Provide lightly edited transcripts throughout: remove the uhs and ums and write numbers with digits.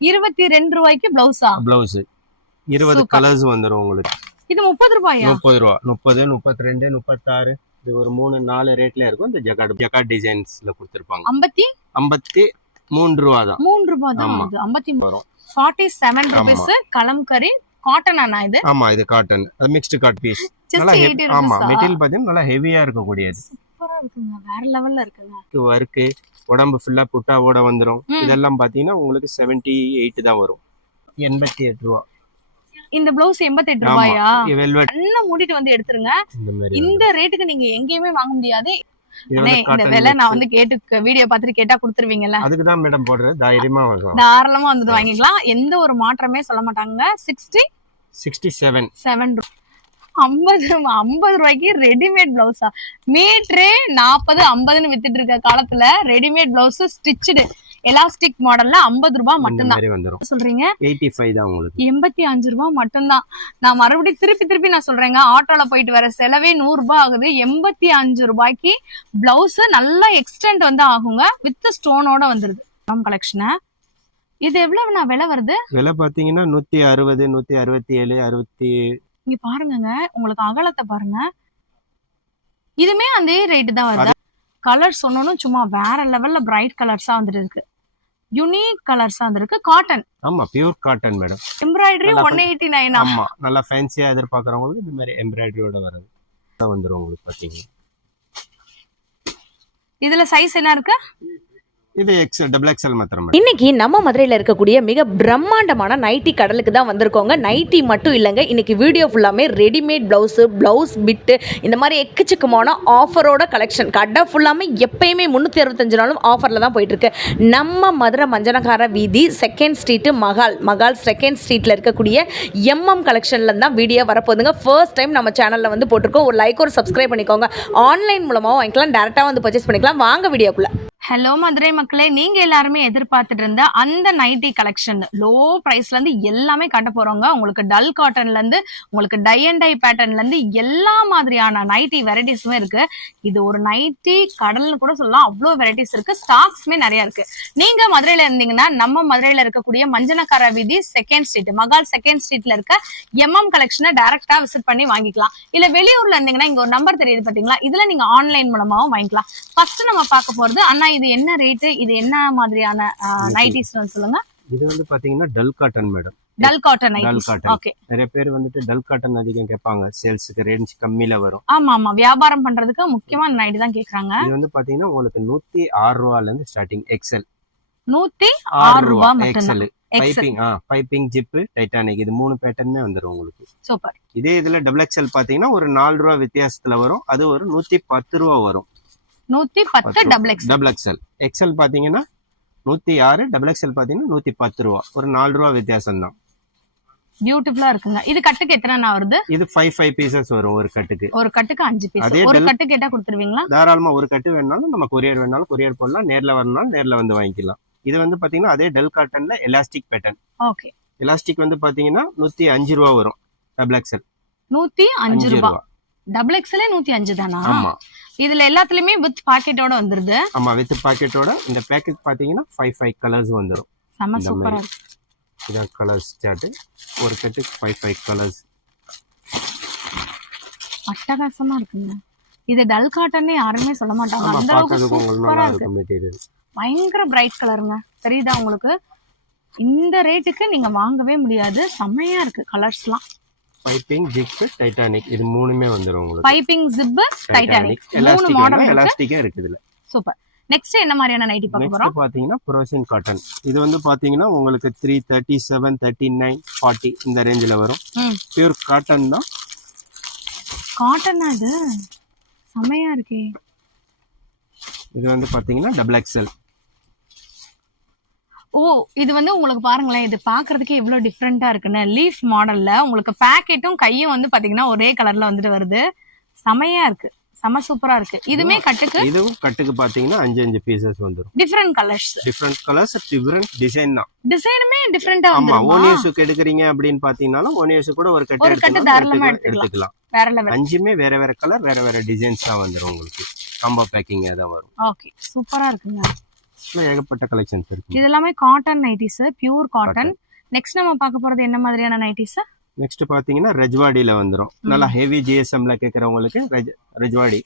22 ரூபாய்க்கு பிளவுஸா? Blouse 20 colours வந்துரும் உங்களுக்கு. இது 30 ரூபாயா? 30 ரூபா. 30, 32, 36 இது ஒரு 3-4 ரேட்ல இருக்கும். இந்த ஜகார்ட் டிசைன்ஸ்ல கொடுத்திருப்பாங்க. 53 ரூபா தான். 3 ரூபா தான் அது. 53 வரும். 47 ரூபீஸ். கலம்கரி காட்டன் ஆனா இது? ஆமா, இது காட்டன். அது மிக்ஸ்டு காட் பீஸ். நல்லா ஆமா, மெட்டீரியல் பாத்தீங்கன்னா நல்லா ஹெவியா இருக்க கூடியது. சூப்பரா இருக்குங்க. வேற லெவல்ல இருக்குங்க. வர்க் உடம்பு ஃபுல்லா புட்டாவோட வந்துரும். இதெல்லாம் பாத்தீங்கன்னா உங்களுக்கு 78 தான் வரும். 88 ரூபா. இந்த ப்ளவுஸ் 88 ரூபாயா? நல்லா மூடிட்டு வந்து எடுத்துருங்க. இந்த ரேட்டுக்கு நீங்க எங்கேயுமே வாங்க முடியாது. இந்த விலை நான் வந்து கேட்டு வீடியோ பார்த்துட்டு கேட்டா கொடுத்துருவீங்கல்ல? அதுக்கு தான் மேடம் போடுறேன். தைரியமா வாங்கலாம். தாராளமா வந்து வாங்கிக்கலாம். எந்த ஒரு மாற்றமே சொல்ல மாட்டாங்க. 67 50 ரூபாய்க்கு ரெடிமேட் பிளவுஸா? மீட்டரே 40-50ன்னு வித்துட்டு இருக்க காலத்துல ரெடிமேட் பிளவுஸ் ஸ்டிச்சுடு எலாஸ்டிக் மாடல்ல 50 ரூபாய் மட்டும்தான் சொல்றீங்க. 85 தான் உங்களுக்கு. 85 ரூபாய் மட்டும்தான். நான் மறுபடியும் திருப்பி நான் சொல்றேங்க. ஆட்டோல போயிட்டு வர செலவே 100 ரூபாய் ஆகுது. 85 ரூபாய்க்கு பிளவுஸ் நல்லா எக்ஸ்டெண்ட் வந்து ஆகுங்க. வித் ஸ்டோனோட வந்துருது கலெக்ஷன். இது எவ்வளவு நான் விலை வருது? விலை பாத்தீங்கன்னா 160, 167, 60. இங்க பாருங்க, உங்களுக்கு அகலத்தை பாருங்க. இதுமே அதே ரேட்டு தான் வருது. கலர் சொன்னோம் சும்மா வேற லெவல்ல பிரைட் கலர்ஸா வந்துட்டு இருக்கு. யூனிக் கலர்ஸா வந்திருக்கு. காட்டன். ஆமா, பியூர் காட்டன் மேடம். எம்ப்ராய்டரி 189. ஆமா, நல்லா ஃபேன்சியா எதிர்பார்க்கறவங்களுக்கு இந்த மாதிரி எம்ப்ராய்டரியோட வருது. வந்துரும் உங்களுக்கு பாத்தீங்க. இதுல சைஸ் என்ன இருக்கு? இது XL, XXL மாத்திரம். இன்னைக்கு நம்ம மதுரையில் இருக்கக்கூடிய மிக பிரம்மாண்டமான நைட்டி கடலுக்கு தான் வந்திருக்கோங்க. நைட்டி மட்டும் இல்லைங்க, இன்னைக்கு வீடியோ ஃபுல்லாமே ரெடிமேட் பிளவுஸ் பிட்டு இந்த மாதிரி எக்கச்சக்கமான ஆஃபரோட கலெக்ஷன். கடை ஃபுல்லாமே எப்பயுமே 365 நாளும் ஆஃபரில் தான் போயிட்டுருக்கு. நம்ம மதுரை மஞ்சனகார வீதி செகண்ட் ஸ்ட்ரீட்டு மகால் செகண்ட் ஸ்ட்ரீட்டில் இருக்கக்கூடிய கலெக்ஷனில் தான் வீடியோ வரப்போகுதுங்க. ஃபர்ஸ்ட் டைம் நம்ம சேனலில் வந்து போட்டிருக்கோம். ஒரு லைக், ஒரு சப்ஸ்கிரைப் பண்ணிக்கோங்க. ஆன்லைன் மூலமாக வாங்கிக்கலாம், டேரெக்டாக வந்து பர்ச்சேஸ் பண்ணிக்கலாம். வாங்க வீடியோக்குள்ளே. ஹலோ மதுரை மக்களே, நீங்க எல்லாருமே எதிர்பார்த்துட்டு இருந்த அந்த நைட்டி கலெக்ஷன் லோ பிரைஸ்ல இருந்து எல்லாமே காட்ட போறோங்க. உங்களுக்கு டல் காட்டன்ல இருந்து உங்களுக்கு டை அண்ட் டை பேட்டர்ன்ல இருந்து எல்லா மாதிரியான நைட்டி வெரைட்டிஸுமே இருக்கு. இது ஒரு நைட்டி கடல்னு கூட சொல்லலாம், அவ்வளோ வெரைட்டிஸ் இருக்கு. ஸ்டாக்ஸ்மே நிறைய இருக்கு. நீங்க மதுரையில இருந்தீங்கன்னா நம்ம மதுரையில இருக்கக்கூடிய மஞ்சனக்கார வீதி செகண்ட் ஸ்ட்ரீட் மகால் செகண்ட் ஸ்ட்ரீட்ல இருக்க கலெக்ஷனை டைரக்டா விசிட் பண்ணி வாங்கிக்கலாம். இல்ல வெளியூர்ல இருந்தீங்கன்னா இங்க ஒரு நம்பர் தெரியுது பாத்தீங்களா, இதுல நீங்க ஆன்லைன் மூலமாவும் வாங்கிக்கலாம். ஃபர்ஸ்ட் நம்ம பார்க்க போறது அண்ணா, இது என்ன ரேட், இது என்ன மாதிரியான நைட்டிஸ் சொல்லுங்க. இது வந்து பாத்தீங்கன்னா dull cotton madam. Dull cotton nighties. Okay. நிறைய பேர் வந்துட்டு டல் காட்டன் அதிகம் கேட்பாங்க. சேல்ஸ்க்கு ரேஞ்ச் கம்மியில வரும். ஆமா, வியாபாரம் பண்றதுக்கு முக்கியமான நைட்டி தான் கேக்குறாங்க. இது வந்து பாத்தீங்கன்னா உங்களுக்கு 106 ரூபாயில இருந்து ஸ்டார்டிங். XL 106 ரூபாய் மட்டும். பைப்பிங் ஜிப் டைட்டானிக் இது 3 பேட்டர்னுமே வந்துரும் உங்களுக்கு. சூப்பர். இதே இதுல XXL பாத்தீங்கன்னா ஒரு 4 ரூபாய் வித்தியாசத்துல வரும். அது ஒரு 110 ரூபாய் வரும். 110 XL. XL பாத்தீங்கன்னா 106, XXL பாத்தீங்கன்னா 110 ரூபா. ஒரு 4 ரூபா வித்தியாசம் தான். பியூட்டிஃபுல்லா இருக்குங்க. இது கட்டுக்கு எத்தனை வருது? இது 5 பீசஸ் வரும் ஒரு கட்டுக்கு. ஒரு கட்டுக்கு 5 பீஸ். ஒரு கட்டு கேட்டா கொடுத்துருவீங்களா? தாராளமா ஒரு கட்டு வேணாலும் நம்ம கொரியர் வேணாலும் கொரியர் போடலாம். நேர்ல வரணும்னாலும் நேர்ல வந்து வாங்கிக்கலாம். இது வந்து பாத்தீங்கன்னா அதே டல் காட்டன்ல எலாஸ்டிக் பேட்டர்ன். ஓகே. எலாஸ்டிக் வந்து பாத்தீங்கன்னா 105 ரூபா வரும். XXL 105 ரூபாய். XXL 105 தானா? ஆமா. இதுல எல்லாத்துலயுமே வித் பாக்கெட்டோட வந்துருது. ஆமா, வித் பாக்கெட்டோட. இந்த பேக்கெட் பாத்தீங்கன்னா 5 கலர்ஸ் வந்துரும். செம சூப்பரா இருக்கு. இதான் கலர்ஸ் சார்ட். ஒரு கட்டுக்கு 5 கலர்ஸ். அட்டகாசமா இருக்குங்க. இது டல் காட்டன்னே யாருமே சொல்ல மாட்டாங்க. அந்த அளவுக்கு சூப்பரா இருக்கு மெட்டீரியல். பயங்கர பிரைட் கலருங்க. தெரியுதா உங்களுக்கு? இந்த ரேட்டுக்கு நீங்க வாங்கவே முடியாது. செமையா இருக்கு கலர்ஸ்லாம். பைப்பிங் ஜிப் டைட்டானிக் இது மூணுமே வந்துரும் உங்களுக்கு. பைப்பிங் ஜிப் டைட்டானிக் மூணு மாடல் எலாஸ்டிக்கா இருக்கு இதுல. சூப்பர். நெக்ஸ்ட் என்ன மாதிரியான நைட்டி பார்க்க போறோம்? நெக்ஸ்ட் பாத்தீங்கன்னா புரோசின் காட்டன். இது வந்து பாத்தீங்கன்னா உங்களுக்கு 337, 39, 40 இந்த ரேஞ்சில வரும். பியூர் காட்டன் தான். காட்டனா இது? செமையா இருக்கே. இது வந்து பாத்தீங்கன்னா XXL. ஓ, இது வந்து உங்களுக்கு பாருங்களேன், இது பாக்குறதுக்கு எவ்வளவு டிஃப்ரெண்டா இருக்குன்னு. லீஃப் மாடல்ல உங்களுக்கு பேக்கெட்டும் கையும் வந்து பாத்தீங்கன்னா ஒரே கலர்ல வந்துட்டு வருது. செமையா இருக்கு. செம சூப்பரா இருக்கு. இதுமே கட்டுக்கு? இதுவும் கட்டுக்கு பாத்தீங்கன்னா 5 பீசஸ் வந்துரும். டிஃபரண்ட் கலர்ஸ், டிஃபரண்ட் டிசைன் தான். டிசைனுமே டிஃபரெண்டா வந்துரும். ஆமா, ஓனியஸுக்கு எடுக்கறீங்க அப்படினு பாத்தீங்கனாலும் ஓனியஸ் கூட ஒரு கட்டு தாராளமா எடுத்துக்கலாம். வேற லெவல். 5மே வேற கலர், வேற டிசைன்ஸ் தான் வந்துரும் உங்களுக்கு. காம்போ பேக்கிங் தான் வரும். ஓகே, சூப்பரா இருக்குங்க. ஏகப்பட்ட கலெக்ஷன்ஸ் இருக்கு. இது எல்லாமே cotton nighties, pure cotton. Next நம்ம பார்க்க போறது என்ன மாதிரியான நைட்டிஸ்? நெக்ஸ்ட் பாத்தீங்கன்னா ரஜ்வாடியில வந்துரும். நல்லா ஹெவி ஜிஎஸ்எம்ல கேக்குறவங்களுக்கு ரஜ்வாடி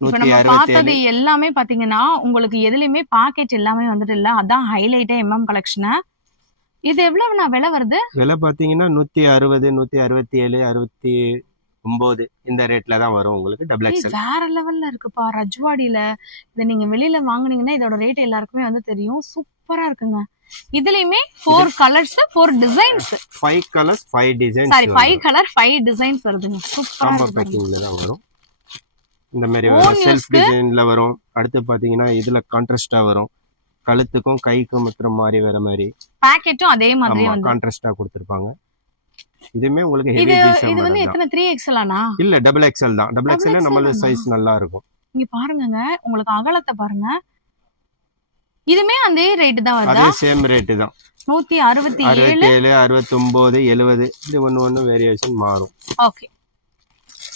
இப்ப நம்ம பார்த்தது எல்லாமே பாத்தீங்கன்னா உங்களுக்கு எதுலயுமே பாக்கெட் எல்லாமே வந்துட்டு இல்ல, அதான் ஹைலைட்டே MM கலெக்ஷன். இது எவ்வளவுனா விலை வருது? விலை பாத்தீங்கன்னா 160, 167, 69 இந்த ரேட்ல தான் வரும் உங்களுக்கு. டபுள் எக்ஸ்எல் வேற லெவல்ல இருக்குப்பா ரஜ்வாடியில. இதை நீங்க வெளியில வாங்குனீங்கன்னா இதோட ரேட் எல்லாருக்குமே வந்து தெரியும். சூப்பரா இருக்குங்க. இதுலயுமே 4 colours 4 designs, 5 colours 5 designs. Sorry 5 colour 5 designs வருதுங்க. சூப்பரா காம்போ பேக்கிங்ல தான் வரும். இந்த மாதிரி செல்ஃப் டிசைன்ல வரும். அடுத்து பாத்தீங்கன்னா இதுல கான்ட்ராஸ்டா வரும். கழுத்துக்கும் கைக்கும் மட்டும் மாதிரி வேற மாதிரி. பாக்கெட்டும் அதே மாதிரி வந்து கான்ட்ராஸ்டா கொடுத்திருப்பாங்க. இதுமே உங்களுக்கு இது ஹெவி ஜிஎஸ்எம். இது வந்து எத்தனை 3XL ஆனா? இல்ல டபுள் எக்ஸ்எல் தான். டபுள் எக்ஸ்எல் நம்மளோட சைஸ் நல்லா இருக்கும். இங்க பாருங்கங்க, உங்களுக்கு அகலத்தை பாருங்க. இதுமே அதே ரேட் தான் வருதா? அதே சேம் ரேட் தான். 167, 69, 70 இது ஒன்னு வேரியேஷன் மாறும். ஓகே.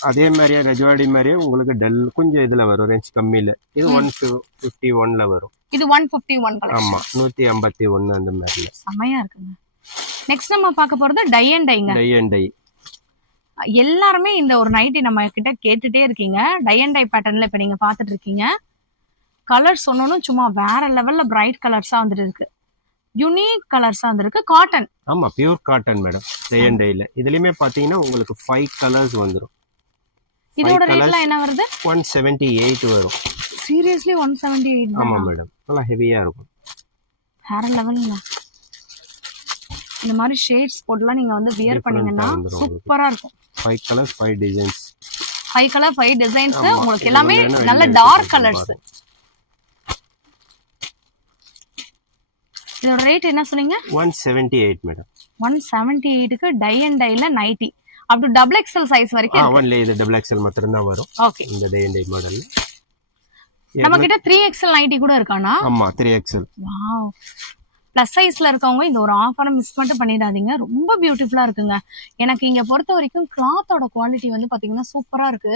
அதே மாதிரியே ரஜ்வாடி மாதிரியே உங்களுக்கு டல் கொஞ்சம் இதுல வரும், ரேஞ்ச் கம்மியில. இது 151ல வரும். இது 151 கலெக்ஷன். ஆமா 151 அந்த மாதிரில. செமையா இருக்குங்க. நெக்ஸ்ட் நம்ம பார்க்க போறது டை அண்ட் டைங்க. Tie and dye. எல்லாருமே இந்த ஒரு நைட்டி நம்ம கிட்ட கேட்டுட்டே இருக்கீங்க. டை அண்ட் டை பேட்டர்ன்ல இப்ப நீங்க பாத்துட்டு இருக்கீங்க. கலர் சொன்னோம் சும்மா வேற லெவல்ல பிரைட் கலர்ஸா வந்துட்டு இருக்கு. யூனிக் கலர்ஸா வந்திருக்கு. காட்டன். ஆமா pure cotton madam. Tie and டைல இதுலயுமே பாத்தீங்கன்னா உங்களுக்கு 5 கலர்ஸ் வந்துரும். இதோட ரேட்ல என்ன வருது? 178 வரும். சீரியஸ்லி 178? ஆமா மேடம். நல்லா ஹெவியா இருக்கும். வேற லெவல்ல. இந்த மாதிரி ஷேட்ஸ் போட்டுலாம் நீங்க வந்து வியர் பண்ணீங்கன்னா சூப்பரா இருக்கும். 5 கலர்ஸ் 5 டிசைன்ஸ். 5 colour 5 designs. உங்களுக்கு எல்லாமே நல்ல டார்க் கலர்ஸ். இதோட ரேட் என்ன சொன்னீங்க? 178 மேடம். 178க்கு டை அண்ட் டைல nighty. Up to double XL size வரைக்கும் இருக்கு. ஒன்லி இது டபுள் எக்ஸ்எல் மட்டும் தான் வரும். ஓகே. இந்த டை அண்ட் டை மாடல்ல நம்ம கிட்ட 3XL நைட்டி கூட இருக்கானா? ஆமா 3XL. வாவ். பிளஸ் சைஸ்ல இருக்கவங்க இந்த ஒரு ஆஃபரை மிஸ் மட்டும் பண்ணிடாதீங்க. ரொம்ப பியூட்டிஃபுல்லா இருக்குங்க. எனக்கு இங்க பொறுத்த வரைக்கும் கிளாத்தோட குவாலிட்டி வந்து பாத்தீங்கன்னா சூப்பரா இருக்கு.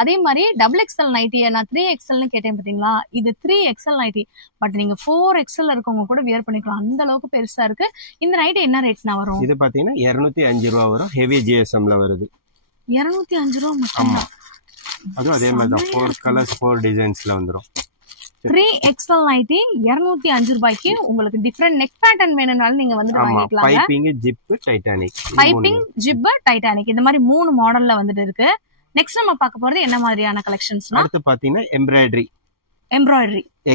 அதே மாதிரி டபுள் எக்ஸ்எல் நைட்டியை நான் 3XLன்னு கேட்டேன் பாத்தீங்களா, இது 3XL நைட்டி. பட் நீங்க 4XL இருக்கவங்க கூட வியர் பண்ணிக்கலாம், அந்த அளவுக்கு பெருசா இருக்கு. இந்த நைட்டி என்ன ரேட்னா வரும்? இது பாத்தீங்கன்னா 205 ரூபா வரும். ஹெவி ஜிஎஸ்எம்ல வருது. 205 ரூபா மட்டும். அதுவும் அதே மாதிரி தான் 4 கலர்ஸ் 4 டிசைன்ஸ்ல வந்துரும். 3XL நைட்டி 205 ரூபாய்க்கு. உங்களுக்கு டிஃபரெண்ட் நெக் பேட்டர்ன் வேணும்னாலும் நீங்க வந்து வாங்கிக்கலாம். Piping, zip, Titanic. Piping, zip, Titanic இந்த மாதிரி 3 மாடல்ல வந்துட்டு இருக்கு. நெக்ஸ்ட் நம்ம பார்க்க போறது என்ன மாதிரியான கலெக்ஷன்ஸ்னா, அடுத்து பாத்தீங்கன்னா எம்ப்ராய்டரி.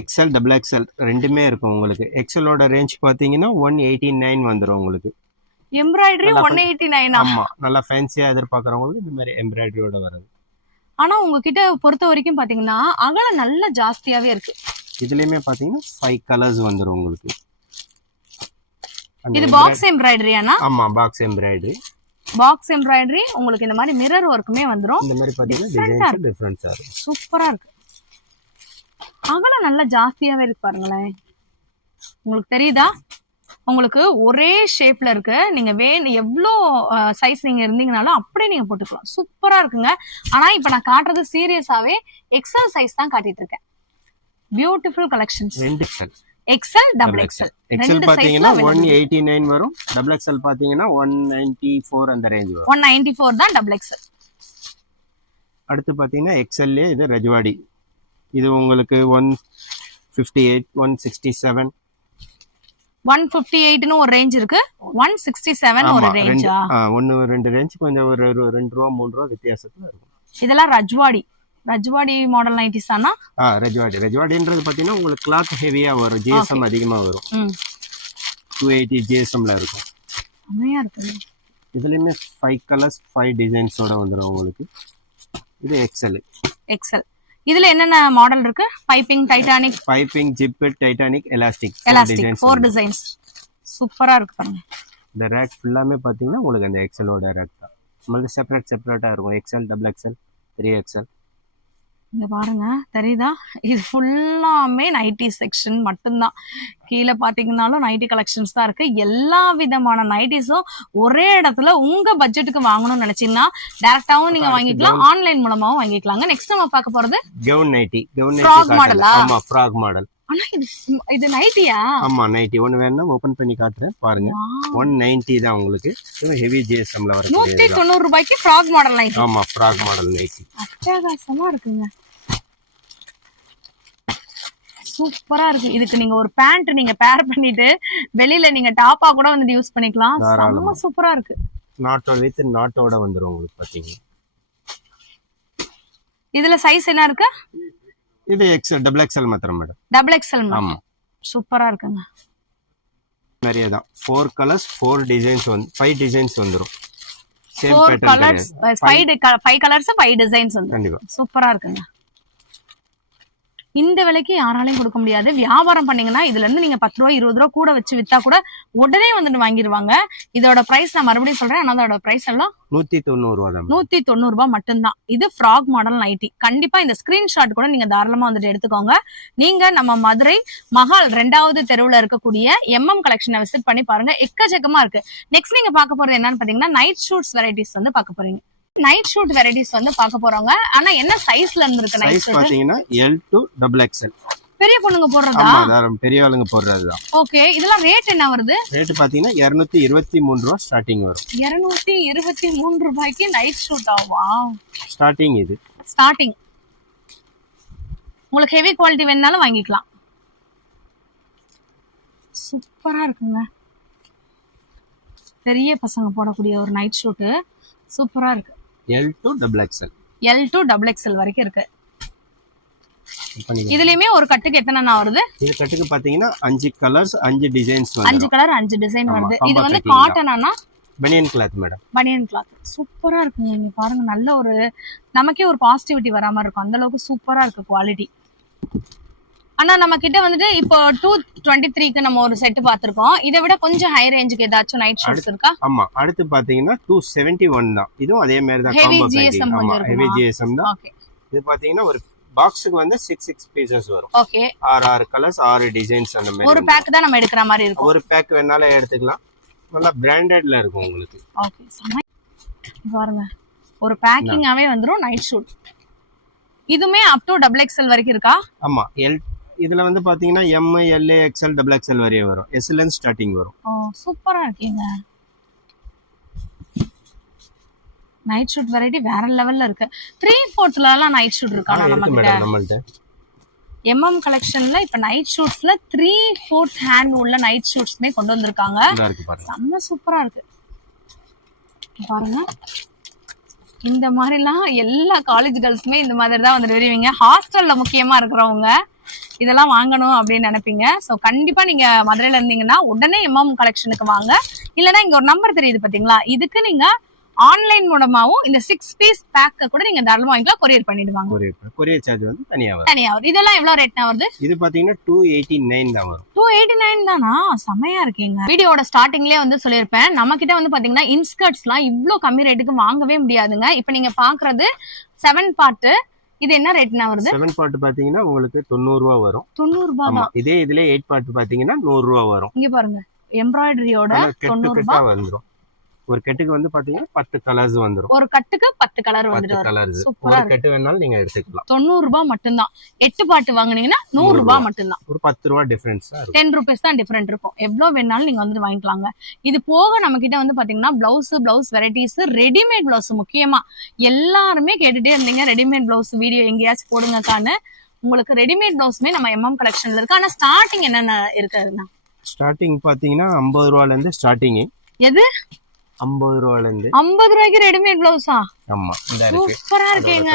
எக்ஸ்எல் டபுள் எக்ஸ்எல் ரெண்டுமே இருக்கும் உங்களுக்கு. எக்ஸ்எலோட ரேஞ்ச் பாத்தீங்கன்னா 189 வந்துரும் உங்களுக்கு. எம்ப்ராய்டரி 189. ஆமா நல்லா ஃபேன்சியா எதிர்பார்க்கறவங்களுக்கு இந்த மாதிரி எம்ப்ராய்டரியோட வருது. ஆனா உங்ககிட்ட பொறுத்த வரைக்கும் பாத்தீங்கன்னா அகலம் நல்ல ஜாஸ்தியாவே இருக்கு. இதுலயுமே பாத்தீங்கன்னா 5 கலர்ஸ் வந்துரும் உங்களுக்கு. இது பாக்ஸ் எம்ப்ராய்டரியானா? ஆமா பாக்ஸ் எம்ப்ராய்டரி. பாக்ஸ் எம்ப்ராய்டரி உங்களுக்கு இந்த மாதிரி மிரர் ஒர்க்குமே வந்துரும். இந்த மாதிரி பாத்தீங்கன்னா டிசைன்ஸ் டிஃபரன்ஸா இருக்கு. சூப்பரா இருக்கு. அகலம் நல்ல ஜாஸ்தியாவே இருக்கு பாருங்களேன். உங்களுக்கு தெரியுதா? உங்களுக்கு ஒரே ஷேப்ல இருக்கு. நீங்க எவ்வளோ சைஸ் நீங்க இருந்தீங்கனாலும் அப்படியே நீங்க போட்டுக்கலாம். சூப்பரா இருக்குங்க. ஆனா இப்ப நான் காட்டுறது சீரியஸாவே எக்ஸ்எல் சைஸ் தான் காட்டிட்டு இருக்கேன். Beautiful collections. XL double XL. XL பாத்தீங்கன்னா 189 வரும். டபுள் எக்ஸ்எல் பாத்தீங்கன்னா 194 அந்த ரேஞ்ச் வரும். 194 தான் டபுள் எக்ஸ்எல். அடுத்து பாத்தீங்கன்னா எக்ஸ்எல்லே இது ரஜ்வாடி. இது உங்களுக்கு 158, 167. 158ன்னு ஒரு ரேஞ்ச் இருக்கு. 167 ஒரு ரேஞ்சா? ஒன்னு ரெண்டு ரேஞ்ச் கொஞ்சம் ஒரு 2 ரூபா 3 ரூபா வித்தியாசத்துல இருக்கும். இதெல்லாம் ரஜ்வாடி மாடல் நைட்டிஸ் தானா? ரஜ்வாடின்றது பாத்தீங்கன்னா உங்களுக்கு கிளாத் ஹெவியா வரும். ஜிஎஸ்எம் அதிகமா வரும். 280 ஜிஎஸ்எம்ல இருக்கும். செமையா இருக்கு. இதுலயுமே 5 கலர்ஸ் 5 டிசைன்ஸோட வந்துரும் உங்களுக்கு. இது எக்ஸ்எல். இதுல என்னென்ன மாடல் இருக்கு? Piping, Titanic. Piping, zip, Titanic, elastic 4 designs. சூப்பரா இருக்கு பாருங்க. இந்த ரேக் ஃபுல்லாமே பாத்தீங்கன்னா உங்களுக்கு அந்த எக்ஸ்எலோட ரேக் தான். உங்களுக்கு செப்பரேட்டா இருக்கும். XL, double XL, 3XL. இங்க பாருங்க தெரியுதா? இது ஃபுல்லாமே நைட்டி செக்ஷன் மட்டும்தான். கீழே பாத்தீங்கன்னாலும் நைட்டி கலெக்ஷன்ஸ் தான் இருக்கு. எல்லா விதமான நைட்டிஸும் ஒரே இடத்துல உங்க பட்ஜெட்டுக்கு வாங்கணும்னு நினைச்சீங்கன்னா டைரக்டாவும் நீங்க வாங்கிக்கலாம், ஆன்லைன் மூலமாவும் வாங்கிக்கலாங்க. நெக்ஸ்ட் நம்ம பார்க்க போறது கவுன் நைட்டி. ஃப்ராக் மாடலா? ஆமா ஃப்ராக் மாடல். ஆனா இது நைட்டியா? ஆமா நைட்டி. ஒன்னு வேணா ஓபன் பண்ணி காட்டுறேன் பாருங்க. 190 தான் உங்களுக்கு. இது ஹெவி ஜிஎஸ்எம்ல வர 190 ரூபாய்க்கு ஃப்ராக் மாடல் நைட்டி. ஆமா ஃப்ராக் மாடல் நைட்டி. அட்டகாசமா இருக்குங்க. சூப்பரா இருக்கு. இதுக்கு நீங்க ஒரு பேண்ட் நீங்க பேர் பண்ணிட்டு வெளியில நீங்க டாப்பா கூட வந்து யூஸ் பண்ணிக்கலாம். ரொம்ப சூப்பரா இருக்கு. நாட்டோட வித் நாட்டோட வந்துரும் உங்களுக்கு பாத்தீங்க. இதுல சைஸ் என்ன இருக்கு? இது எக்ஸ்எல் டபுள் எக்ஸ்எல் மாத்திரம் மேடம். Double XL. ஆமா சூப்பரா இருக்குங்க. நிறைய தான் 4 கலர்ஸ் 4 டிசைன்ஸ் வந்து 5 டிசைன்ஸ் வந்துரும். Same 4 pattern colours 5 colours 5 designs வந்து கண்டிப்பா சூப்பரா இருக்குங்க. இந்த விலைக்கு யாராலையும் கொடுக்க முடியாது. வியாபாரம் பண்ணீங்கன்னா இதுல இருந்து நீங்க 10 ரூபாய் 20 ரூபாய் கூட வச்சு வித்தா கூட உடனே வந்துட்டு வாங்கிடுவாங்க. இதோட பிரைஸ் நான் மறுபடியும் சொல்றேன். ஆனா அதோட பிரைஸ் எல்லாம் 190 ரூபாய் தான். 190 ரூபாய் மட்டும்தான். இது ஃப்ராக் மாடல் நைட்டி. கண்டிப்பா இந்த ஸ்கிரீன்ஷாட் கூட நீங்க தாராளமா வந்துட்டு எடுத்துக்கோங்க. நீங்க நம்ம மதுரை மஹால் 2வது தெருவுல இருக்கக்கூடிய MM கலெக்ஷனை விசிட் பண்ணி பாருங்க. எக்கச்சக்கமா இருக்கு. நெக்ஸ்ட் நீங்க பார்க்க போறது என்னன்னு பாத்தீங்கன்னா நைட் ஷூட்ஸ் வெரைட்டிஸ் வந்து பார்க்க போறீங்க. நைட் ஷூட் வெரைட்டிஸ் வந்து பார்க்க போறோங்க. ஆனா என்ன சைஸ்ல இருந்து இருக்கு நைட் ஷூட்? பாத்தீங்கன்னா L to XXL. பெரிய பொண்ணுங்க போடுறதா? ஆமா பெரிய ஆளுங்க போடுறதுதான். ஓகே. இதெல்லாம் ரேட் என்ன வருது? ரேட் பாத்தீங்கன்னா 223 ரூபாய் ஸ்டார்டிங் வரும். 223 ரூபாய்க்கு நைட் ஷூட் ஆவா? ஸ்டார்டிங் இது. ஸ்டார்டிங். உங்களுக்கு ஹெவி குவாலிட்டி வேணாலும் வாங்கிக்கலாம். சூப்பரா இருக்குங்க. பெரிய பசங்க போடக்கூடிய ஒரு நைட் ஷூட் சூப்பரா இருக்கு. L to XXL. L to XXL வரைக்கும் இருக்கு. இதுலயுமே ஒரு கட்டுக்கு எத்தனை வருது? இது கட்டுக்கு பாத்தீங்கன்னா 5 கலர்ஸ் 5 டிசைன்ஸ் வருது. 5 கலர் 5 டிசைன் வருது. இது வந்து காட்டனானா? பனியன் கிளாத் மேடம். பனியன் கிளாத் சூப்பரா இருக்குங்க. நீங்க பாருங்க நல்ல ஒரு நமக்கே ஒரு பாசிட்டிவிட்டி வர மாதிரி இருக்கும். அந்த அளவுக்கு சூப்பரா இருக்கு குவாலிட்டி. ஆனா நம்ம கிட்ட வந்துட்டு இப்போ 223க்கு நம்ம ஒரு செட் பாத்துறோம். இதை விட கொஞ்சம் ஹை ரேஞ்சுக்கு ஏதாச்சும் நைட் ஷூட்ஸ் இருக்கா? ஆமா அடுத்து பாத்தீங்கன்னா 271 தான். இதுவும் அதே மாதிரி தான். ஹெவி ஜிஎஸ்எம் ஆமா ஹெவி ஜிஎஸ்எம் தான். ஓகே. இது பாத்தீங்கன்னா ஒரு பாக்ஸ்க்கு வந்து 6 பீசஸ் வரும். ஓகே. 6 கலர்ஸ் 6 டிசைன்ஸ் அந்த மாதிரி. ஒரு பேக் தான் நம்ம எடுக்கிற மாதிரி இருக்கும். ஒரு பேக் வேணாலும் எடுத்துக்கலாம். நல்லா பிராண்டட்ல இருக்கும் உங்களுக்கு. ஓகே. பாருங்க ஒரு பேக்கிங்காவே வந்துரும் நைட் ஷூட். இதுமே அப் டு XXL வரைக்கும் இருக்கா? ஆமா. இதுல வந்து பாத்தீங்கன்னா M L XL XXL வரைய வரும். SL ஸ்டார்டிங் வரும். சூப்பரா இருக்கீங்க. நைட் ஷூட் வெரைட்டி வேற லெவல்ல இருக்கு. 3/4 எல்லாம் நைட் ஷூட் இருக்கா நம்மகிட்ட? MM கலெக்ஷன்ல இப்ப நைட் ஷூட்ஸ்ல 3/4 ஹேண்ட் உள்ள நைட் ஷூட்ஸ்மே கொண்டு வந்திருக்காங்க. செம்ம சூப்பரா இருக்கு. பாருங்க இந்த மாதிரிலாம் எல்லா காலேஜ் கேர்ள்ஸுமே இந்த மாதிரி தான் வந்து வருவீங்க. ஹாஸ்டல்ல முக்கியமா இருக்கிறவங்க இதெல்லாம் வாங்கணும் அப்படின்னு நினைப்பீங்க. ஸோ கண்டிப்பா நீங்க மதுரையில இருந்தீங்கன்னா உடனே MM கலெக்ஷனுக்கு வாங்க. இல்லைன்னா இங்க ஒரு நம்பர் தெரியுது பாத்தீங்களா, இதுக்கு நீங்க ஆன்லைன் மூலமாவும் இந்த 6 பீஸ் பேக்க கூட நீங்க தாராளமா வாங்கிக்கலாம். கொரியர் பண்ணிடுவாங்க. கொரியர் சார்ஜ் வந்து தனியா வரும். இதெல்லாம் எவ்வளவு ரேட்னா வருது? இது பாத்தீங்கன்னா 289 தான் வரும். 289 தானா? செமையா இருக்கீங்க. வீடியோட ஸ்டார்டிங்லயே வந்து சொல்லியிருப்பேன், நம்ம கிட்ட வந்து பாத்தீங்கன்னா இன்ஸ்கர்ட்ஸ்லாம் இவ்ளோ கம்மி ரேட்டுக்கு வாங்கவே முடியாதுங்க. இப்ப நீங்க பாக்குறது 7 பார்ட். இது என்ன ரேட்னா வருது? 7 பார்ட் பாத்தீங்கன்னா உங்களுக்கு 90 ரூபாய் வரும். 90 ரூபாய் தான். இதே இதுல 8 பார்ட் பாத்தீங்கன்னா 100 ரூபாய் வரும். இங்க பாருங்க எம்ப்ராய்டரியோட 90 ரூபாய் வந்துரும். ஒரு கட்டுக்கு வந்து பாத்தீங்கன்னா 10 கலர்ஸ் வந்துரும். ஒரு கட்டுக்கு 10 கலர் வந்துரும். 10 கலர்ஸ். ஒரு கட்டு வேணாலும் நீங்க எடுத்துக்கலாம். 90 ரூபாய் மட்டும் தான். 8 பார்ட் வாங்குனீங்கன்னா 100 ரூபாய் மட்டும் தான். ஒரு 10 ரூபாய் டிஃபரன்ஸ் தான் இருக்கும். 10 ரூபீஸ் தான் டிஃபரண்ட் இருக்கும். எவ்வளவு வேணாலும் நீங்க வந்து வாங்கிக்கலாங்க. இது போக நம்ம கிட்ட வந்து பாத்தீங்கன்னா பிளவுஸ் வெரைட்டிஸ், ரெடிமேட் பிளவுஸ் முக்கியமா எல்லாருமே கேட்டுட்டே இருந்தீங்க ரெடிமேட் பிளவுஸ் வீடியோ எங்கேயாச்சும் போடுங்கக்கான்னு. உங்களுக்கு ரெடிமேட் பிளவுஸ்மே நம்ம MM கலெக்ஷன்ல இருக்கு. ஆனா ஸ்டார்டிங் என்னென்ன இருக்குதுன்னா ஸ்டார்டிங் பாத்தீங்கன்னா 50 ரூபாயில இருந்து ஸ்டார்டிங். எது 50 ரூபாயில இருந்து? 50 ரூபாய்க்கு ரெடிமேட் பிளவுஸா? ஆமா இந்த இருக்கு. சூப்பரா இருக்கேங்க.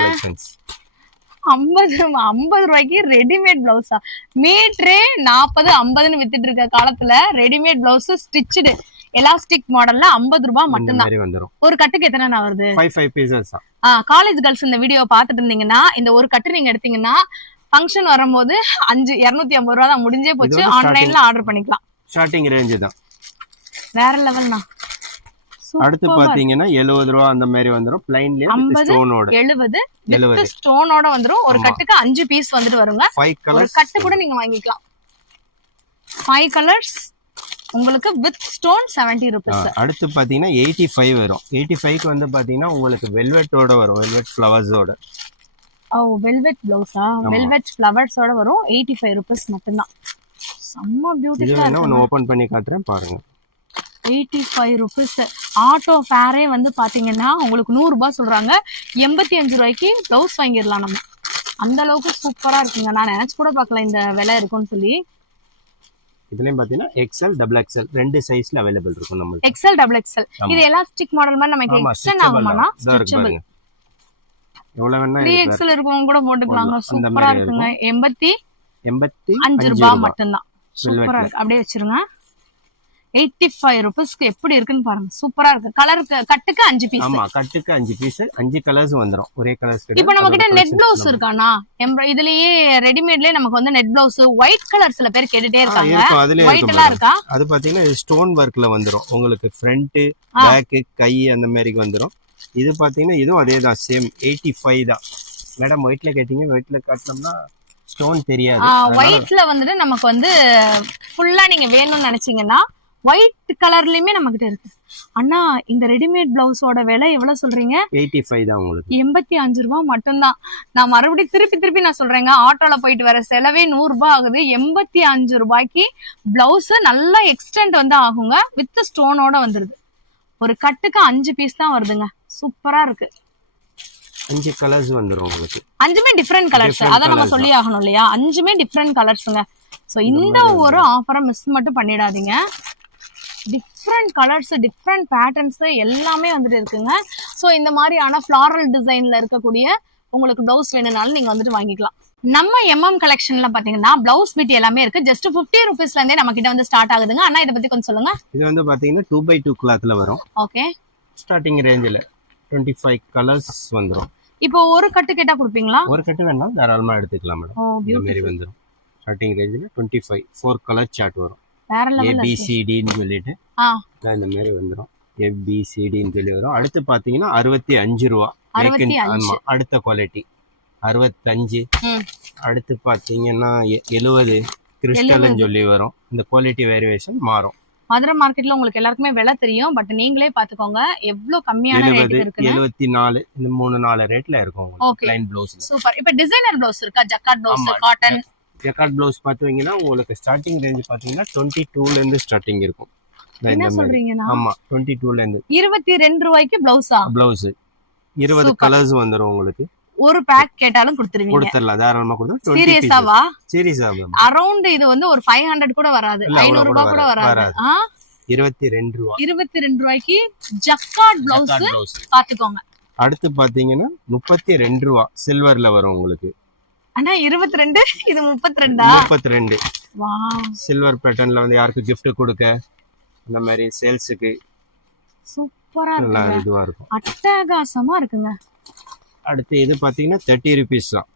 50 ரூபாய்க்கு ரெடிமேட் பிளவுஸா? மீட்டரே 40 50ன்னு வித்துட்டு இருக்க காலத்துல ரெடிமேட் பிளவுஸ் ஸ்டிச்டு எலாஸ்டிக் மாடல்ல 50 ரூபாய் மட்டும் தான். ஒரு கட்டுக்கு எத்தனை வருது? 5 பீசஸ். காலேஜ் கேர்ள்ஸ் இந்த வீடியோ பாத்துட்டு இருந்தீங்கன்னா இந்த ஒரு கட்டு நீங்க எடுத்தீங்கன்னா ஃபங்க்ஷன் வரும்போது 250 ரூபாய் தான். முடிஞ்சே போச்சு. ஆன்லைன்ல ஆர்டர் பண்ணிக்கலாம். ஸ்டார்டிங் ரேஞ்ச் தான். வேற லெவல்னா. அடுத்து பாத்தீங்கன்னா 70 ரூபாய் அந்த மாதிரி வந்துரும். பிளைன்லயே ஸ்டோனோட 70 வித் ஸ்டோனோட வந்துரும். ஒரு கட்டுக்கு 5 பீஸ் வந்துட்டு வருங்க. 5 கலர்ஸ். ஒரு கட்டு கூட நீங்க வாங்கிக்கலாம். 5 கலர்ஸ் உங்களுக்கு வித் ஸ்டோன் 70 ரூபீஸ். அடுத்து பாத்தீங்கன்னா 85 வரும். 85க்கு வந்து பாத்தீங்கன்னா உங்களுக்கு வெல்வெட்டோட வரும். வெல்வெட் ஃப்ளவர்ஸோட. ஓ வெல்வெட் பிளவுஸா? வெல்வெட் ஃப்ளவர்ஸோட வரும். 85 rupees மட்டும்தான். செம்ம இது பியூட்டிஃபுல்லா வேணா இருக்கு. ஒன்று ஓப்பன் பண்ணி காட்டுறேன் பாருங்க. 85 rupees. ஆட்டோ ஃபேரே வந்து பாத்தீங்கன்னா உங்களுக்கு 100 ரூபாய் சொல்றாங்க. 85 ரூபாய்க்கு பிளவுஸ் வாங்கிடலாம் நம்ம. அந்த அளவுக்கு சூப்பரா இருக்குங்க. நான் நினைச்சு கூட பார்க்கல இந்த விலை இருக்கும்னு சொல்லி. இதுலயும் பாத்தீங்கன்னா எக்ஸ்எல் டபுள் எக்ஸ்எல் ரெண்டு சைஸ்ல அவைலபிள் இருக்கும் நம்மளுக்கு. XL double XL. இது எலாஸ்டிக் மாடல் மாதிரி நமக்கு எக்ஸ்டெண்ட் ஆகுமானா? ஸ்ட்ரெச்சபிள். எவ்வளவு வேணா 3XL இருக்கவங்க கூட போட்டுக்கலாங்க. சூப்பரா இருக்குங்க. 85 ரூபாய் ரூபாய் மட்டும்தான். சூப்பரா இருக்கு. அப்படியே வச்சிருங்க. 85 rupeesக்கு எப்படி இருக்குன்னு பாருங்க. சூப்பரா இருக்கு. கலருக்கு கட்டுக்கு 5 பீஸ். ஆமா, கட்டுக்கு 5 பீஸ், 5 கலர்ஸ் வந்துரும். ஒரே கலர்ஸ் கிடையாது. இப்போ நம்ம கிட்ட நெட் பிளவுஸ் இருக்கானா? இதுலயே ரெடிமேட்லயே நமக்கு வந்து நெட் பிளவுஸ் ஒயிட் கலர் சில பேர் கேட்டுட்டே இருக்காங்க. ஒயிட் எல்லாம் இருக்கா? அது பாத்தீங்கன்னா ஸ்டோன் வர்க்ல வந்துரும். உங்களுக்கு ஃப்ரண்ட், பேக், கை அந்த மாதிரி வந்துரும். இது பாத்தீங்கன்னா இதுவும் அதேதான், சேம் 85 தான். மேடம் ஒயிட்ல கேட்டீங்க, ஒயிட்ல காட்டினோம்னா ஸ்டோன் தெரியாது. ஒயிட்ல வந்துட்டு நமக்கு வந்து ஃபுல்லா நீங்க வேணும்னு நினைச்சீங்கன்னா ஒயிட் கலர்லயுமே நம்ம கிட்ட இருக்கு. அண்ணா இந்த ரெடிமேட் பிளவுஸோட விலை எவ்வளவு சொல்றீங்க? 85 தான் உங்களுக்கு. 85 ரூபாய் மட்டும்தான். நான் மறுபடியும் திருப்பி நான் சொல்றேங்க, ஆட்டோல போயிட்டு வர செலவே 100 ரூபாய் ஆகுது. 85 ரூபாய்க்கு பிளவுஸ் நல்லா எக்ஸ்டெண்ட் வந்து ஆகுங்க. வித் ஸ்டோனோட வந்துருது. ஒரு கட்டுக்கு 5 பீஸ் தான் வருதுங்க. சூப்பரா இருக்கு. 5 கலர்ஸ் வந்துரும் உங்களுக்கு. 5மே டிஃபரெண்ட் கலர்ஸ். அத நம்ம சொல்லி ஆகணும் இல்லையா? 5மே டிஃபரெண்ட் கலர்ஸ்ங்க. சோ இந்த ஒரு ஆஃபரை மிஸ் மட்டும் பண்ணிடாதீங்க. டிஃப்ரெண்ட் கலர்ஸ், டிஃப்ரெண்ட் பேட்டர்ன்ஸ் எல்லாமே வந்துட்டு இருக்குங்க. ஸோ இந்த மாதிரியான ஃப்ளாரல் டிசைன்ல இருக்கக்கூடிய உங்களுக்கு பிளவுஸ் வேணும்னாலும் நீங்க வந்துட்டு வாங்கிக்கலாம். நம்ம எம்எம் கலெக்ஷன்ல பாத்தீங்கன்னா பிளவுஸ் பிட் எல்லாமே இருக்கு. ஜஸ்ட் 50 rupeesல இருந்தே நம்ம கிட்ட வந்து ஸ்டார்ட் ஆகுதுங்க. அண்ணா இதை பத்தி கொஞ்சம் சொல்லுங்க. இது வந்து பாத்தீங்கன்னா 2x2 கிளாத்ல வரும். ஓகே. ஸ்டார்டிங் ரேஞ்சில 25 கலர்ஸ் வந்துரும். இப்போ ஒரு கட்டு கேட்டா கொடுப்பீங்களா? ஒரு கட்டு வேணாலும் தாராளமா எடுத்துக்கலாம் மேடம். இந்த மாதிரி வந்துரும். ஸ்டார்டிங் ரேஞ்சில 25 4 கலர் சார்ட் வரும். வேற லெவல்ல ABCDன்னு சொல்லிட்டு இந்த மாதிரி வந்துரும். ABCDன்னு சொல்லி வரும். அடுத்து பாத்தீங்கன்னா 65 ரூபா. ஆமா, அடுத்த குவாலிட்டி 65. அடுத்து பாத்தீங்கன்னா 70 கிறிஸ்டல்னு சொல்லி வரும். இந்த குவாலிட்டி வேரியேஷன் மாறும். மதுரை மார்க்கெட்ல உங்களுக்கு எல்லாருக்குமே விலை தெரியும். பட் நீங்களே பாத்துக்கோங்க எவ்வளவு கம்மியான ரேட் இருக்கு. 74 இந்த 3-4 ரேட்ல இருக்கும் உங்களுக்கு லைன் ப்ளவுஸ். சூப்பர். இப்போ டிசைனர் ப்ளவுஸ் இருக்கா? Jacquard blouse, cotton jacquard blouse பாத்தீங்கன்னா உங்களுக்கு ஸ்டார்டிங் ரேஞ்ச் பாத்தீங்கன்னா 22ல இருந்து ஸ்டார்டிங் இருக்கும். என்ன சொல்றீங்கனா? ஆமா, 22ல இருந்து 22 ரூபாய்க்கு ப்ளவுஸா? ப்ளவுஸ் 20 கலர்ஸ் வந்துரும் உங்களுக்கு. ஒரு பேக் கேட்டாலும் கொடுத்துருவீங்க? கொடுத்துறலாம், தாராளமா கொடுத்துறோம். சீரியஸாவா? சீரியஸா. அரௌண்ட் இது வந்து ஒரு 500 கூட வராது, 500 ரூபாய் கூட வராது. 22 ரூபாய். 22 ரூபாய்க்கு ஜக்கார்ட் ப்ளவுஸ் பாத்துக்கோங்க. அடுத்து பாத்தீங்கன்னா 32 ரூபாய் சில்வர்ல வரும் உங்களுக்கு. அண்ணா 22, இது 32. 32. வாவ். சில்வர் பேட்டர்ன்ல வந்து யாருக்கு gift கொடுக்க, இந்த மாதிரி சேல்ஸ்க்கு சூப்பரா இருக்கு. நல்லா இதுவா இருக்கும். அட்டகாசமா இருக்குங்க. அடுத்து இது பாத்தீங்கன்னா 30 rupees தான்.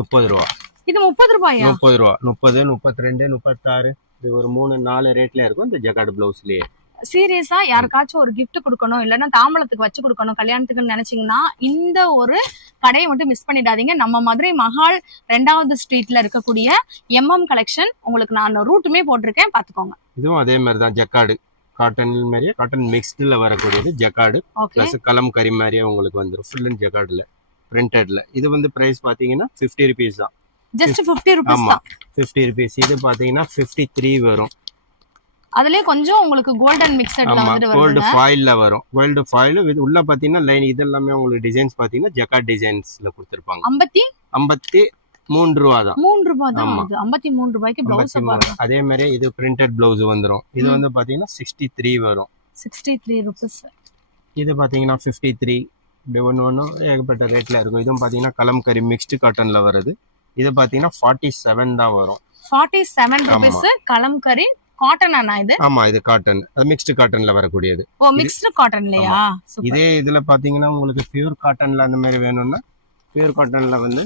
30 ரூபாய். இது 30 ரூபாயா? 30 ரூபாய். 30, 32, 36 இது ஒரு 3-4 ரேட்ல இருக்கும் இந்த ஜக்கார்ட் ப்ளவுஸ்லயே. சீரியஸா யாருக்காச்சும் ஒரு gift கொடுக்கணும், இல்லைன்னா தாம்பளத்துக்கு வச்சு கொடுக்கணும், கல்யாணத்துக்குன்னு நினைச்சீங்கன்னா இந்த ஒரு கடையை மட்டும் மிஸ் பண்ணிடாதீங்க. நம்ம மதுரை மஹால் 2வது ஸ்ட்ரீட்ல இருக்கக்கூடிய எம்எம் கலெக்ஷன். உங்களுக்கு நான் ரூட்டுமே போட்டிருக்கேன், பாத்துக்கோங்க. இதுவும் அதே மாதிரி தான், ஜக்கார்டு காட்டன் மாதிரியே, காட்டன் மிக்ஸ்டுல வரக்கூடியது ஜக்கார்டு. பிளஸ் கலம்கரி மாதிரியே உங்களுக்கு வந்துடும். ஃபுல் அண்ட் ஜக்கார்டுல பிரிண்டட்ல. இது வந்து பிரைஸ் பாத்தீங்கன்னா 50 rupees தான். Just 50 rupees. ஆமா, 50 rupees. இது பாத்தீங்கன்னா 53 வரும். அதுலயே கொஞ்சம் உங்களுக்கு கோல்டன் மிக்ஸட்ல வந்துட்டு வருது. கோல்ட் ஃபாயில்ல வரும். கோல்ட் ஃபாயில் இது உள்ள பாத்தீங்கன்னா லைன் இது எல்லாமே உங்களுக்கு டிசைன்ஸ் பாத்தீங்கன்னா ஜக்கார்ட் டிசைன்ஸ்ல கொடுத்திருப்பாங்க. 53 ரூபா தான். 3 ரூபாய் தான். 53 ரூபாய்க்கு பிளவுஸ் பாருங்க. அதே மாதிரி இது பிரிண்டட் பிளவுஸ் வந்துரும். இது வந்து பாத்தீங்கன்னா 63 வரும். 63 rupees. இது பாத்தீங்கன்னா 53. இப்படி ஒன்று ஏகப்பட்ட ரேட்ல இருக்கும். இதுவும் பாத்தீங்கன்னா கலம்கரி மிக்ஸ்டு காட்டன்ல வருது. இது பாத்தீங்கன்னா 47 தான் வரும். 47 rupees கலம்கரி காட்டன். ஆனா இது ஆமா, இது காட்டன், அது மிக்ஸ்டு காட்டன்ல வரக்கூடியது. ஓ, மிக்ஸ்டு காட்டன்லயா? இதே இதுல பாத்தீங்கன்னா உங்களுக்கு பியூர் காட்டன்ல அந்த மாதிரி வேணும்னா பியூர் காட்டன்ல வந்து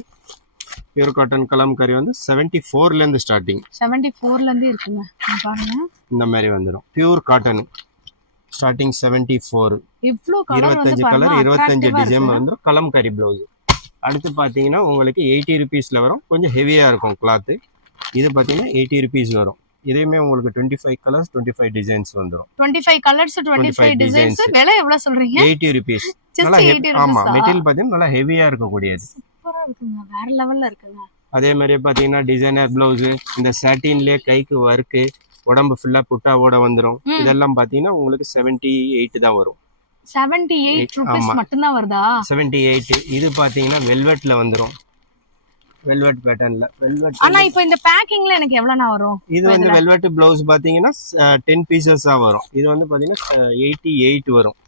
பியூர் காட்டன் கலம்கரி வந்து 74ல இருந்து ஸ்டார்டிங். 74ல இருந்து இருக்குங்க பாருங்க. இந்த மாதிரி வந்துரும். Pure cotton starting 74. இவ்ளோ கலர் 25 கலர் 25 டிசைன் வந்துரும். கலம்கரி ப்ளவுஸ். அடுத்து பாத்தீங்கன்னா உங்களுக்கு 80 rupeesல வரும். கொஞ்சம் ஹெவியா இருக்கும் கிளாத். இது பாத்தீங்கன்னா 80 rupees வரும். இதேமே உங்களுக்கு 25 கலர்ஸ் 25 டிசைன்ஸ் வந்துரும். 25 கலர்ஸ் 25 டிசைன்ஸ். விலை எவ்வளவு சொல்றீங்க? 80 rupees. Just 80 rupees. ஆமா, மெட்டீரியல் பாத்தீங்கன்னா நல்லா ஹெவியா இருக்க கூடியது. சூப்பரா இருக்குங்க, வேற லெவல்ல இருக்குங்க. அதே மாதிரி பாத்தீங்கன்னா டிசைனர் பிளவுஸ், இந்த சாட்டின்லயே கைக்கு ஒர்க்கு, உடம்பு ஃபுல்லா புட்டாவோட வந்துரும். இதெல்லாம் பாத்தீங்கன்னா உங்களுக்கு 78 தான் வரும். 78 rupees மட்டும் தான் வருதா? 78. இது பாத்தீங்கன்னா வெல்வெட்ல வந்துரும், வெல்வெட் பேட்டர்ன்ல. வெல்வெட் ஆனா இப்போ இந்த பேக்கிங்ல எனக்கு எவ்வளவுனா வரும்? இது வந்து வெல்வெட் பிளவுஸ் பாத்தீங்கன்னா 10 பீசஸ் தான் வரும். இது வந்து பாத்தீங்கன்னா 88 வரும்.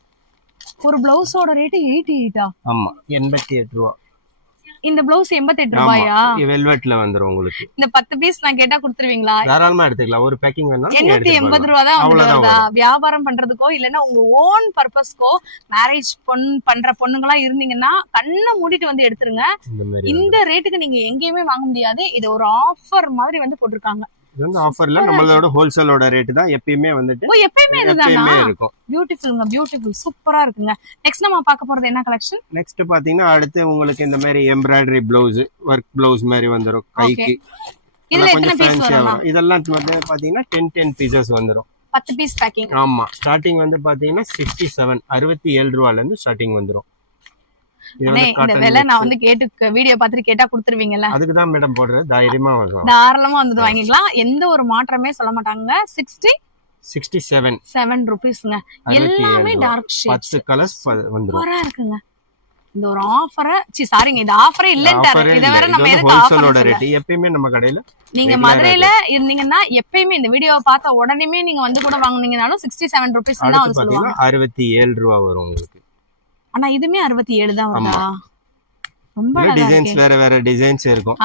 ஒரு பிளவுஸோட ரேட் 88ஆ? ஆமா, 88 ரூபா. இந்த பிளவுஸ் 88 ரூபாயா? வெல்வெட்ல வந்துரும் உங்களுக்கு. இந்த 10 பீஸ் நான் கேட்டா கொடுத்துருவீங்களா? தாராளமா எடுத்துக்கலாம். ஒரு பேக்கிங் வேணா 880 ரூபா தான் வருதா? வியாபாரம் பண்றதுக்கோ இல்லன்னா உங்க ஓன் பர்பஸ்க்கோ மேரேஜ் பண்ற பொண்ணுங்களா இருந்தீங்கன்னா கண்ணை மூடிட்டு வந்து எடுத்துருங்க. இந்த ரேட்டுக்கு நீங்க எங்கேயுமே வாங்க முடியாது. இது ஒரு ஆஃபர் மாதிரி வந்து போட்டிருக்காங்க. இது வந்து ஆஃபர்ல நம்மளோட ஹோல்சேலோட ரேட் தான் எப்பயுமே வந்துட்டு. எப்பயுமே இதுதானா? இருக்கும். பியூட்டிஃபுல்ங்க, பியூட்டிஃபுல், சூப்பரா இருக்குங்க. நெக்ஸ்ட் நம்ம பார்க்க போறது என்ன கலெக்ஷன்? நெக்ஸ்ட் பாத்தீங்கன்னா அடுத்து உங்களுக்கு இந்த மாதிரி எம்ப்ராய்டரி பிளவுஸ், ஒர்க் பிளவுஸ் மாதிரி வந்துரும் கைக்கு. இதுல எத்தனை பீஸ் வரும்? இதெல்லாம் வந்து பாத்தீங்கன்னா 10 பீசஸ் வந்துரும். 10 பீஸ் பேக்கிங். ஆமா, ஸ்டார்டிங் வந்து பாத்தீங்கன்னா 67 ரூபாயில இருந்து ஸ்டார்டிங் வந்துரும். இந்த விலை நான் வந்து கேட்டு வீடியோ பார்த்துட்டு கேட்டா கொடுத்துருவீங்கல்ல? அதுக்கு தான் மேடம் போடுறது. தாராளமா வந்து வாங்கிக்கலாம். எந்த ஒரு மாற்றமே சொல்ல மாட்டாங்க. 67 ரூபீஸ்ங்க. எல்லாமே டார்க் ஷேட்ஸ், 10 கலர்ஸ் வந்துரும். சூப்பரா இருக்குங்க. இந்த ஒரு ஆஃபரை சாரிங்க, இது ஆஃபரே இல்லன்றாரு. இத வேற நம்ம எதுக்கு ஹோல்சேலோட ரேட்? எப்பயுமே நம்ம கடையில நீங்க மதுரையில இருந்தீங்கன்னா எப்பயுமே இந்த வீடியோவை பார்த்த உடனே நீங்க வந்து கூட வாங்குனீங்கனாலும் 67 ரூபீஸ் தான் வந்து சொல்லுவாங்க. 67 ரூபாய் வரும் உங்களுக்கு. ஆனா இதுமே 67 தான் வருதா? ரொம்ப டிசைன்ஸ் வேற வேற டிசைன்ஸ் இருக்கும்.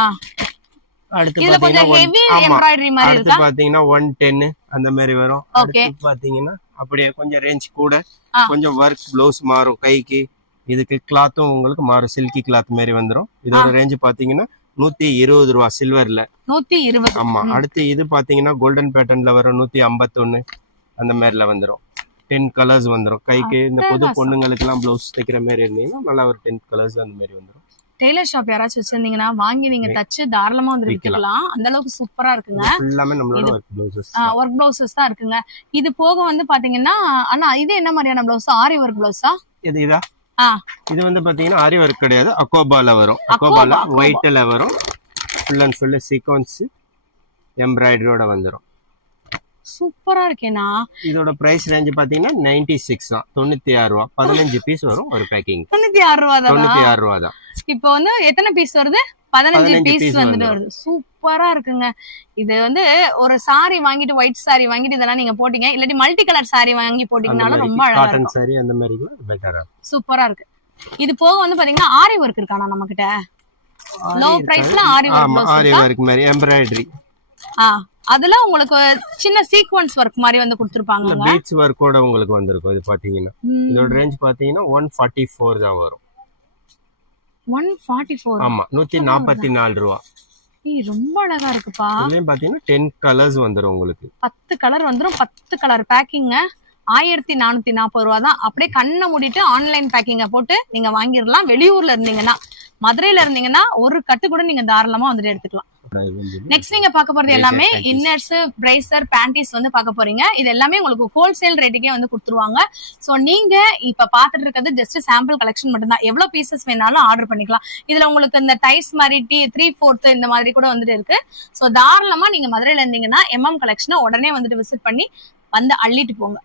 அடுத்து இதுல கொஞ்சம் ஹெவி எம்ப்ராய்டரி மாதிரி இருக்கா. அடுத்து பாத்தீங்கன்னா 110 அந்த மாதிரி வரும். அடுத்து பாத்தீங்கன்னா அப்படியே கொஞ்சம் ரேஞ்ச் கூட, கொஞ்சம் ஒர்க் ப்ளவுஸ் மாறும் கைக்கு. இதுக்கு கிளாத்தும் உங்களுக்கு மாறும், சில்கி கிளாத் மாதிரி வந்துரும். இதோட ரேஞ்ச் பாத்தீங்கன்னா 120 ரூபாய் சில்வர்ல. 120. ஆமா. அடுத்து இது பாத்தீங்கன்னா கோல்டன் பேட்டர்ன்ல வரும், 151 அந்த மாதிரில வந்துரும். 10 கலர்ஸ் வந்துரும் கைக்கு. இந்த புது பொண்ணுங்களுக்கு எல்லாம் பிளவுஸ் தைக்கிற மாதிரி இருந்தீங்கன்னா நல்லா ஒரு 10 கலர்ஸ் அந்த மாதிரி வந்துரும். டெய்லர் ஷாப் யாராச்சும் வச்சிருந்தீங்கன்னா வாங்கி நீங்க தச்சு தாராளமா வந்து விக்கலாம். அந்த அளவுக்கு சூப்பரா இருக்குங்க. எல்லாமே நம்மளோட ஒர்க் ப்ளவுசஸ். ஒர்க் ப்ளவுசஸ் தான் இருக்குங்க. இது போக வந்து பாத்தீங்கன்னா அண்ணா இது என்ன மாதிரியான ப்ளவுஸ்? ஆரி ஒர்க் ப்ளவுஸா? இதா? இது வந்து பாத்தீங்கன்னா ஆரி ஒர்க் கிடையாது, அக்கோபால வரும். அக்கோபால ஒயிட்ல வரும். ஃபுல் அண்ட் ஃபுல் சீக்வென்ஸ் எம்ப்ராய்டரியோட வந்துரும். சூப்பரா இருக்கேனா? இதோட பிரைஸ் ரேஞ்ச் பாத்தீங்கன்னா 96 தான், 96 ரூபாய். 15 பீஸ் வரும் ஒரு பேக்கிங். 96 ரூபாய் தான். 96 ரூபாய் தான். இப்போ வந்து எத்தனை பீஸ் வருது? 15 பீஸ் வந்துட்டு வருது. சூப்பரா இருக்குங்க. இது வந்து ஒரு சாரி வாங்கிட்டு, ஒயிட் சாரி வாங்கிட்டு இதெல்லாம் நீங்க போட்டீங்க, இல்லாட்டி மல்டி கலர் சாரி வாங்கி போட்டீங்கனாலும் ரொம்ப அழகா இருக்கும். காட்டன் சாரி அந்த மாதிரி பெட்டரா சூப்பரா இருக்கு. இது போக வந்து பாத்தீங்கன்னா ஆரி ஒர்க் இருக்கானா நம்ம கிட்ட? லோ பிரைஸ்ல ஆரி ஒர்க். ஆரி ஒர்க் மாதிரி எம்ப்ராய்டரி. அதுல உங்களுக்கு சின்ன சீக்வென்ஸ் ஒர்க் மாதிரி வந்து கொடுத்திருப்பாங்க. பீட்ஸ் வர்க்கோட உங்களுக்கு வந்திருக்கும். இது பாத்தீங்கன்னா இதோட ரேஞ்ச் பாத்தீங்கன்னா 144 தான் வரும். 144. ஆமா, 144 ரூபாய். ரொம்ப அழகா இருக்குப்பா. இதுலயும் பாத்தீங்கன்னா 10 கலர்ஸ் வந்துரும் உங்களுக்கு. 10 கலர் வந்துரும். 10 கலர் பேக்கிங் 1440 ரூபா தான். அப்படியே கண்ணை மூடிட்டு ஆன்லைன் பேக்கிங்க போட்டு நீங்க வாங்கிடலாம். வெளியூர்ல இருந்தீங்கன்னா, மதுரையில இருந்தீங்கன்னா ஒரு கட்டு கூட நீங்க தாராளமா வந்துட்டு எடுத்துக்கலாம். நெக்ஸ்ட் நீங்க பார்க்க போறது எல்லாமே இன்னர்ஸ், பிரேசர், பேண்டிஸ் வந்து பார்க்க போறீங்க. இது எல்லாமே உங்களுக்கு ஹோல்சேல் ரேட்டுக்கே வந்து கொடுத்துருவாங்க. சோ நீங்க இப்ப பாத்துட்டு இருக்கிறது ஜஸ்ட் சாம்பிள் கலெக்ஷன் மட்டும் தான். எவ்வளவு பீசஸ் வேணாலும் ஆர்டர் பண்ணிக்கலாம். இதுல உங்களுக்கு இந்த டைஸ் மாதிரி 3/4 இந்த மாதிரி கூட வந்துட்டு இருக்கு. சோ தாராளமா நீங்க மதுரையில இருந்தீங்கன்னா MM கலெக்ஷனை உடனே வந்துட்டு விசிட் பண்ணி வந்து அள்ளிட்டு போங்க.